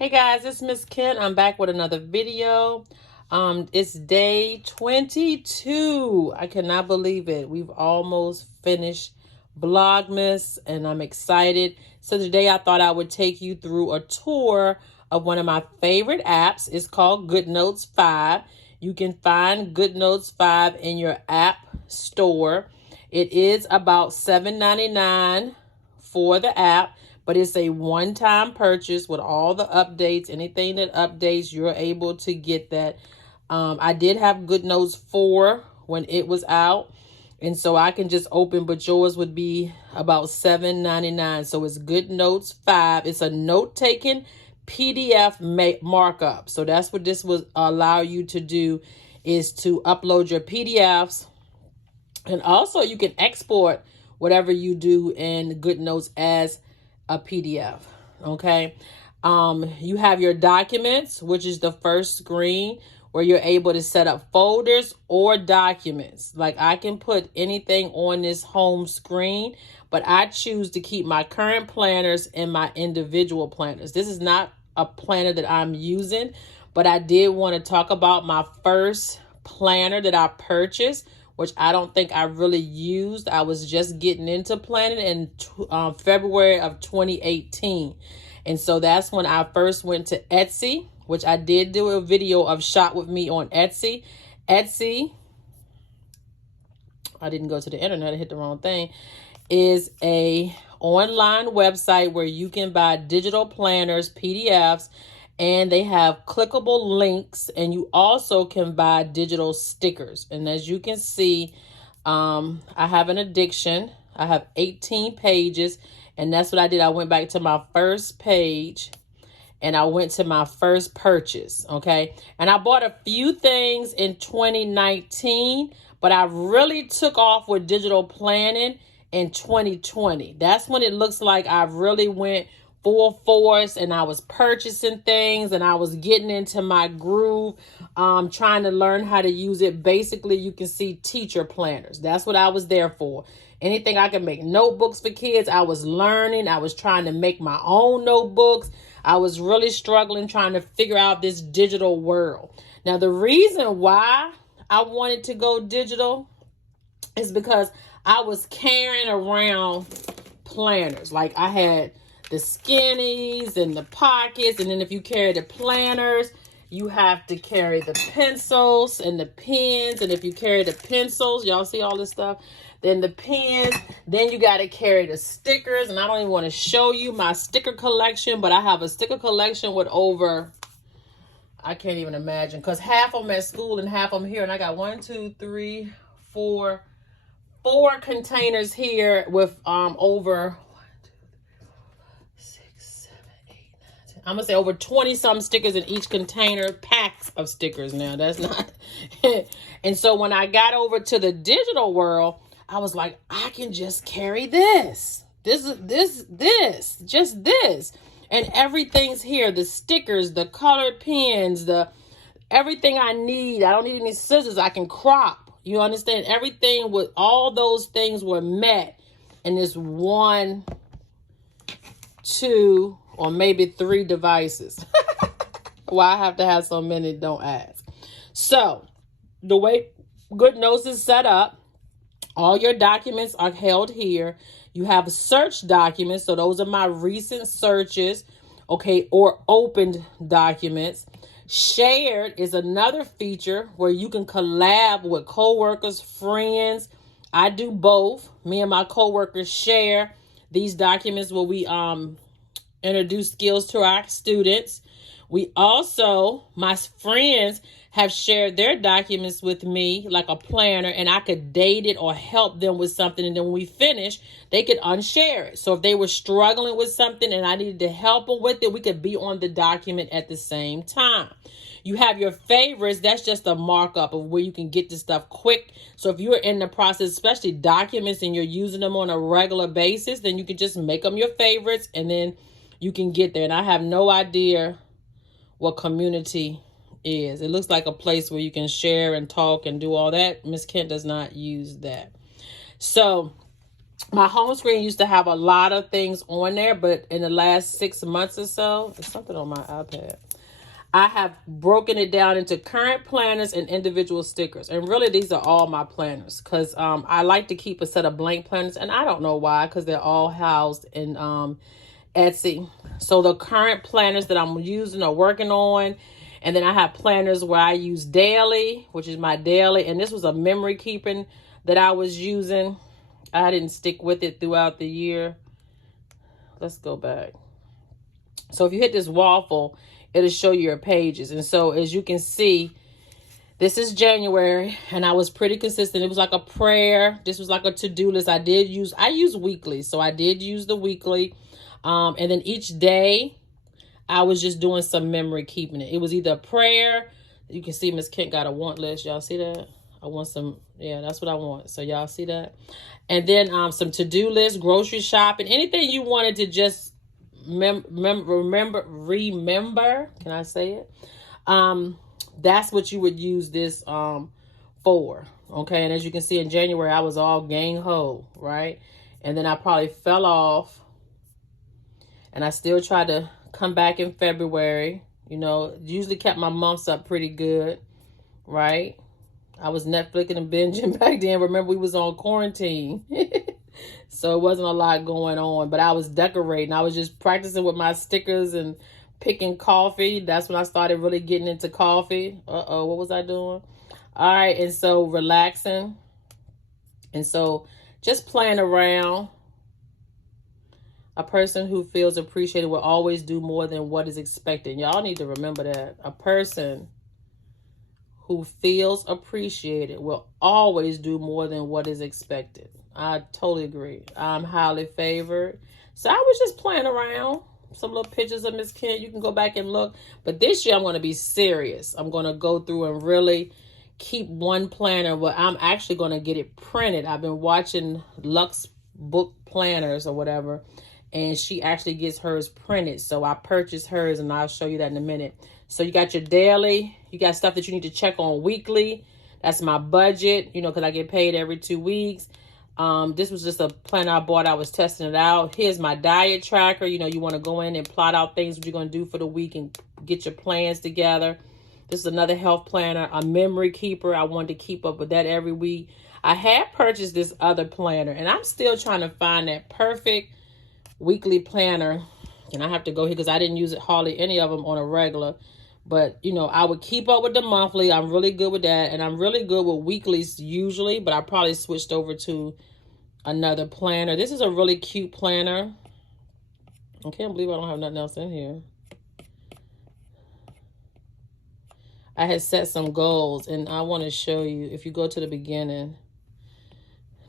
Hey guys, it's Miss Kent. I'm back with another video. It's day 22. I cannot believe it. We've almost finished Vlogmas and I'm excited. So today I thought I would take you through a tour of one of my favorite apps. It's called Goodnotes5. You can find Goodnotes5 in your app store. It is about $7.99 for the app. But it's a one-time purchase with all the updates. Anything that updates, you're able to get that. I did have Goodnotes 4 when it was out. And so I can just open, but yours would be about $7.99. So it's Goodnotes 5. It's a note-taking PDF markup. So that's what this will allow you to do, is to upload your PDFs. And also you can export whatever you do in Goodnotes as a PDF. Okay. You have your documents, which is the first screen where you're able to set up folders or documents. Like I can put anything on this home screen, but I choose to keep my current planners and my individual planners. This is not a planner that I'm using, but I did want to talk about my first planner that I purchased, which I don't think I really used. I was just getting into planning in February of 2018. And so that's when I first went to Etsy, which I did do a video of Shop With Me on Etsy. Etsy, I didn't go to the internet, I hit the wrong thing, is a online website where you can buy digital planners, PDFs, and they have clickable links, and you also can buy digital stickers. And as you can see, I have an addiction. I have 18 pages, and that's what I did. I went back to my first page, and I went to my first purchase, okay? And I bought a few things in 2019, but I really took off with digital planning in 2020. That's when it looks like I really went full force and I was purchasing things and I was getting into my groove, trying to learn how to use it. Basically, you can see teacher planners. That's what I was there for. Anything I could make notebooks for kids, I was learning. I was trying to make my own notebooks. I was really struggling trying to figure out this digital world. Now, the reason why I wanted to go digital is because I was carrying around planners. Like I had the skinnies and the pockets, and then if you carry the planners, you have to carry the pencils and the pens. And if you carry the pencils, y'all see all this stuff, then the pens, then you got to carry the stickers. And I don't even want to show you my sticker collection, but I have a sticker collection with over, I can't even imagine, because half of them at school and half of them here. And I got 4 containers here with over, I'm going to say over 20 some stickers in each container, packs of stickers. Now that's not. And so when I got over to the digital world, I was like, I can just carry this, just this. And everything's here. The stickers, the colored pens, everything I need. I don't need any scissors. I can crop. You understand? Everything with all those things were met in this 1, 2, or maybe 3 devices. Why I have to have so many, don't ask. So the way Goodnotes is set up, all your documents are held here. You have search documents. So those are my recent searches, okay, or opened documents. Shared is another feature where you can collab with coworkers, friends. I do both. Me and my coworkers share these documents where we introduce skills to our students. We also, my friends have shared their documents with me, like a planner, and I could date it or help them with something. And then when we finish, they could unshare it. So if they were struggling with something and I needed to help them with it, we could be on the document at the same time. You have your favorites. That's just a markup of where you can get this stuff quick. So if you're in the process, especially documents, and you're using them on a regular basis, then you can just make them your favorites and then you can get there. And I have no idea what community is. It looks like a place where you can share and talk and do all that. Miss Kent does not use that. So My home screen used to have a lot of things on there, but in the last 6 months or so, there's something on my iPad. I have broken it down into current planners and individual stickers. And really, these are all my planners because I like to keep a set of blank planners. And I don't know why, because they're all housed in Etsy. So the current planners that I'm using or working on. And then I have planners where I use daily, which is my daily. And this was a memory keeping that I was using. I didn't stick with it throughout the year. Let's go back. So if you hit this waffle, it'll show you your pages. And so as you can see, this is January and I was pretty consistent. It was like a prayer. This was like a to-do list. I use weekly. So I did use the weekly. And then each day I was just doing some memory keeping it. It was either a prayer. You can see Miss Kent got a want list. Y'all see that? I want some. Yeah, that's what I want. So y'all see that? And then some to-do list, grocery shopping, anything you wanted to just remember. Can I say it? That's what you would use this for. Okay, and as you can see in January, I was all gang-ho, right? And then I probably fell off, and I still tried to come back in February. You know, usually kept my months up pretty good, right? I was Netflixing and binging back then. Remember, we was on quarantine. So it wasn't a lot going on. But I was decorating. I was just practicing with my stickers and picking coffee. That's when I started really getting into coffee. Uh-oh, what was I doing? All right, and so relaxing. And so just playing around. A person who feels appreciated will always do more than what is expected. Y'all need to remember that. A person who feels appreciated will always do more than what is expected. I totally agree. I'm highly favored. So I was just playing around. Some little pictures of Miss Kent. You can go back and look. But this year I'm going to be serious. I'm going to go through and really keep one planner. Well, I'm actually going to get it printed. I've been watching Lux book planners or whatever. And she actually gets hers printed. So I purchased hers and I'll show you that in a minute. So you got your daily, you got stuff that you need to check on weekly. That's my budget, you know, because I get paid every 2 weeks. This was just a planner I bought. I was testing it out. Here's my diet tracker. You know, you want to go in and plot out things what you're going to do for the week and get your plans together. This is another health planner, a memory keeper. I wanted to keep up with that every week. I had purchased this other planner and I'm still trying to find that perfect weekly planner. And I have to go here because I didn't use it hardly any of them on a regular. But, you know, I would keep up with the monthly. I'm really good with that. And I'm really good with weeklies usually. But I probably switched over to another planner. This is a really cute planner. I can't believe I don't have nothing else in here. I had set some goals. And I want to show you, if you go to the beginning,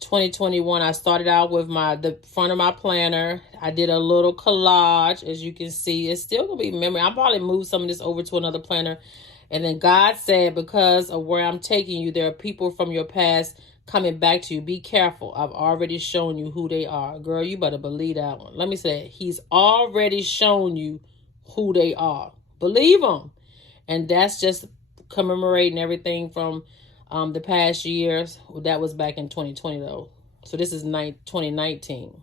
2021, I started out with the front of my planner. I did a little collage, as you can see. It's still gonna be memory. I'll probably move some of this over to another planner. And then God said, because of where I'm taking you, there are people from your past coming back to you. Be careful. I've already shown you who they are. Girl, you better believe that one. Let me say it. He's already shown you who they are. Believe him. And that's just commemorating everything from the past years. Well, that was back in 2020 though. So this is 2019.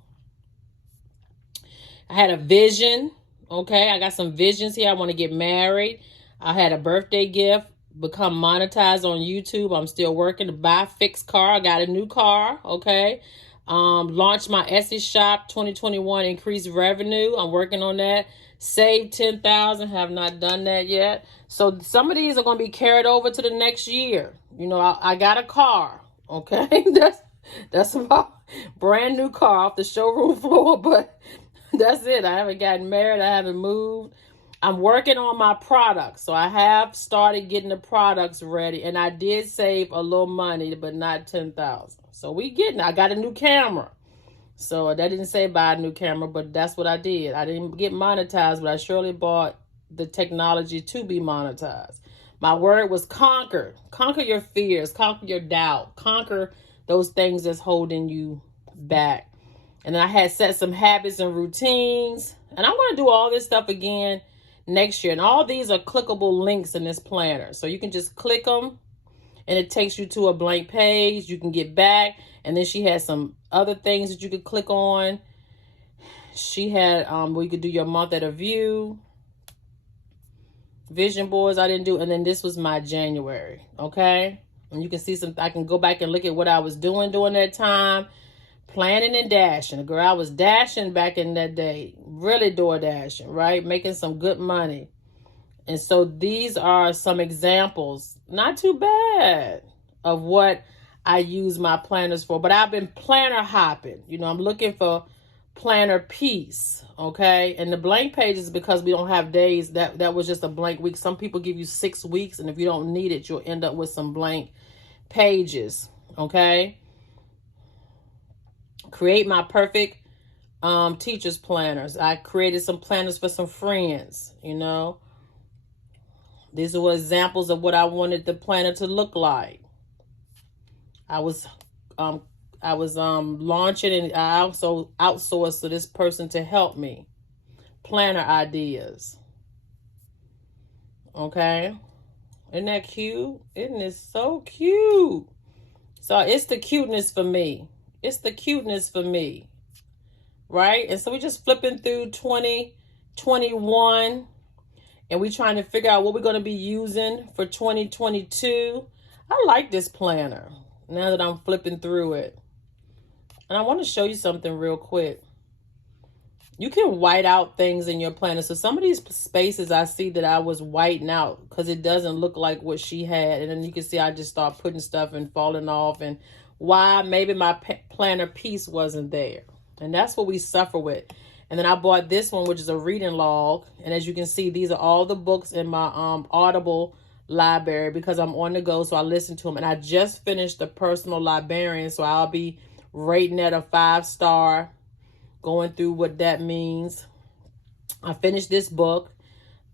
I had a vision. Okay, I got some visions here. I want to get married. I had a birthday gift, become monetized on YouTube. I'm still working to buy a fixed car. I got a new car. Okay. Launched my Etsy shop 2021, increased revenue. I'm working on that. Saved 10,000. Have not done that yet. So some of these are going to be carried over to the next year. You know, I got a car. Okay. That's my brand new car off the showroom floor, but that's it. I haven't gotten married. I haven't moved. I'm working on my products. So I have started getting the products ready, and I did save a little money, but not 10,000. So I got a new camera. So that didn't say buy a new camera, but that's what I did. I didn't get monetized, but I surely bought the technology to be monetized. My word was conquer. Conquer your fears. Conquer your doubt. Conquer those things that's holding you back. And then I had set some habits and routines. And I'm going to do all this stuff again next year. And all these are clickable links in this planner. So you can just click them and it takes you to a blank page. You can get back, and then she has some other things that you could click on. She had where you could do your month at a view. Vision boards I didn't do, and then this was my January, okay? And you can see some, I can go back and look at what I was doing during that time. Planning and dashing. Girl, I was dashing back in that day. Really door dashing, right? Making some good money. And so these are some examples, not too bad, of what I use my planners for. But I've been planner hopping. You know, I'm looking for planner peace, okay? And the blank pages, because we don't have days, that was just a blank week. Some people give you 6 weeks, and if you don't need it, you'll end up with some blank pages, okay? Create my perfect teacher's planners. I created some planners for some friends, you know. These were examples of what I wanted the planner to look like. I was launching, and I also outsourced to this person to help me. Planner ideas. Okay. Isn't that cute? Isn't it so cute? So it's the cuteness for me. It's the cuteness for me. Right? And so we're just flipping through 2021. And we're trying to figure out what we're going to be using for 2022. I like this planner now that I'm flipping through it. And I want to show you something real quick. You can white out things in your planner. So some of these spaces I see that I was whiting out because it doesn't look like what she had. And then you can see I just start putting stuff and falling off. And why maybe my planner piece wasn't there. And that's what we suffer with. And then I bought this one, which is a reading log. And as you can see, these are all the books in my Audible library because I'm on the go. So I listen to them. And I just finished the personal librarian. So I'll be rating at a 5-star, going through what that means. I finished this book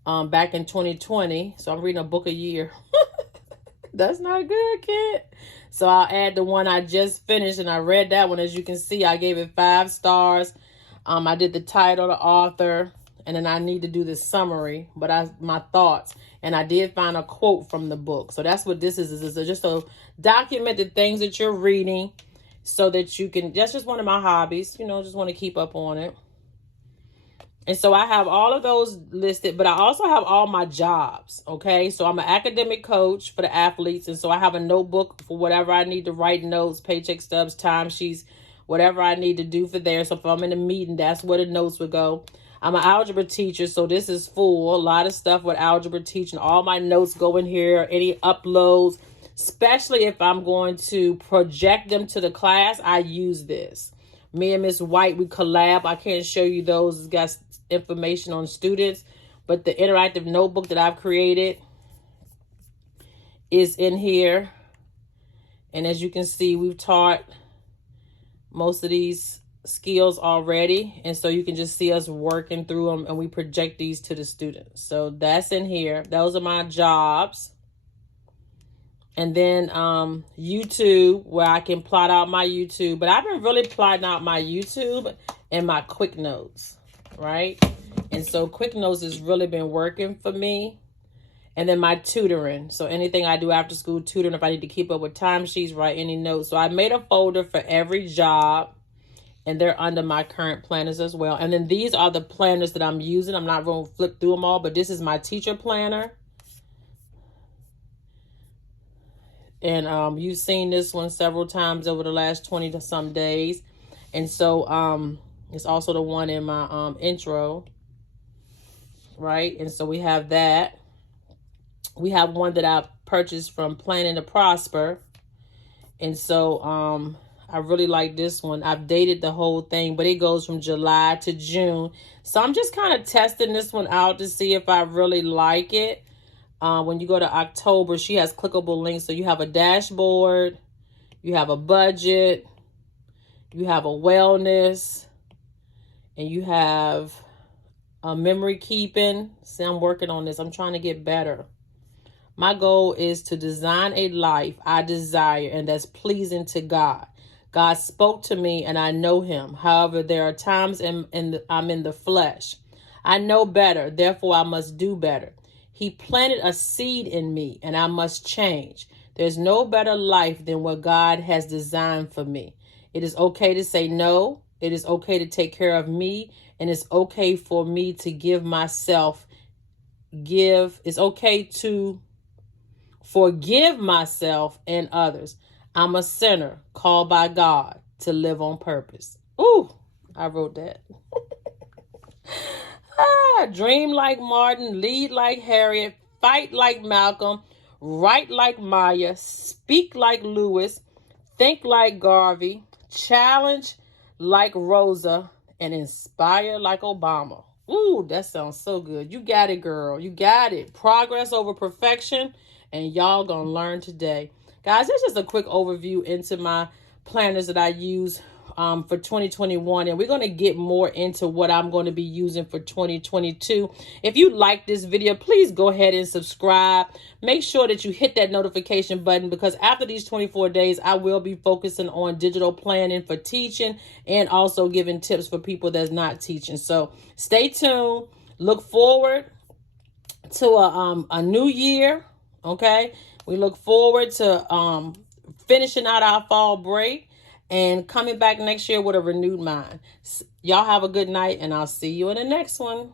back in 2020. So I'm reading a book a year. That's not good, kid. So I'll add the one I just finished. And I read that one. As you can see, I gave it 5 stars. I did the title, the author, and then I need to do the summary, but my thoughts. And I did find a quote from the book. So that's what this is. It's just to document the things that you're reading so that you can, that's just one of my hobbies, you know, just want to keep up on it. And so I have all of those listed, but I also have all my jobs, okay? So I'm an academic coach for the athletes, and so I have a notebook for whatever I need to write notes, paycheck stubs, timesheets, whatever I need to do for there. So if I'm in a meeting, that's where the notes would go. I'm an algebra teacher, so this is full. A lot of stuff with algebra teaching. All my notes go in here, any uploads, especially if I'm going to project them to the class, I use this. Me and Miss White, we collab. I can't show you those. It's got information on students, but the interactive notebook that I've created is in here. And as you can see, we've taught most of these skills already. And so you can just see us working through them, and we project these to the students. So that's in here. Those are my jobs. And then YouTube, where I can plot out my YouTube. But I've been really plotting out my YouTube and my quick notes, right? And so quick notes has really been working for me. And then my tutoring. So anything I do after school tutoring, if I need to keep up with timesheets, write any notes. So I made a folder for every job, and they're under my current planners as well. And then these are the planners that I'm using. I'm not going to flip through them all, but this is my teacher planner. And you've seen this one several times over the last 20 to some days. And so it's also the one in my intro, right? And so we have that. We have one that I purchased from Planning to Prosper. And so I really like this one. I've dated the whole thing, but it goes from July to June. So I'm just kind of testing this one out to see if I really like it. When you go to October, she has clickable links. So you have a dashboard, you have a budget, you have a wellness, and you have a memory keeping. See, I'm working on this. I'm trying to get better. My goal is to design a life I desire and that's pleasing to God. God spoke to me and I know him. However, there are times I'm in the flesh. I know better, therefore I must do better. He planted a seed in me and I must change. There's no better life than what God has designed for me. It is okay to say no. It is okay to take care of me. And it's okay for me to it's okay to forgive myself and others. I'm a sinner called by God to live on purpose. Ooh, I wrote that. Dream like Martin, lead like Harriet, fight like Malcolm, write like Maya, speak like Lewis, think like Garvey, challenge like Rosa, and inspire like Obama. Ooh, that sounds so good. You got it, girl. You got it. Progress over perfection, and y'all gonna learn today. Guys, that's just a quick overview into my planners that I use for 2021, and we're going to get more into what I'm going to be using for 2022. If you like this video, please go ahead and subscribe. Make sure that you hit that notification button, because after these 24 days, I will be focusing on digital planning for teaching and also giving tips for people that's not teaching. So stay tuned. Look forward to a new year. Okay, we look forward to finishing out our fall break and coming back next year with a renewed mind. Y'all have a good night, and I'll see you in the next one.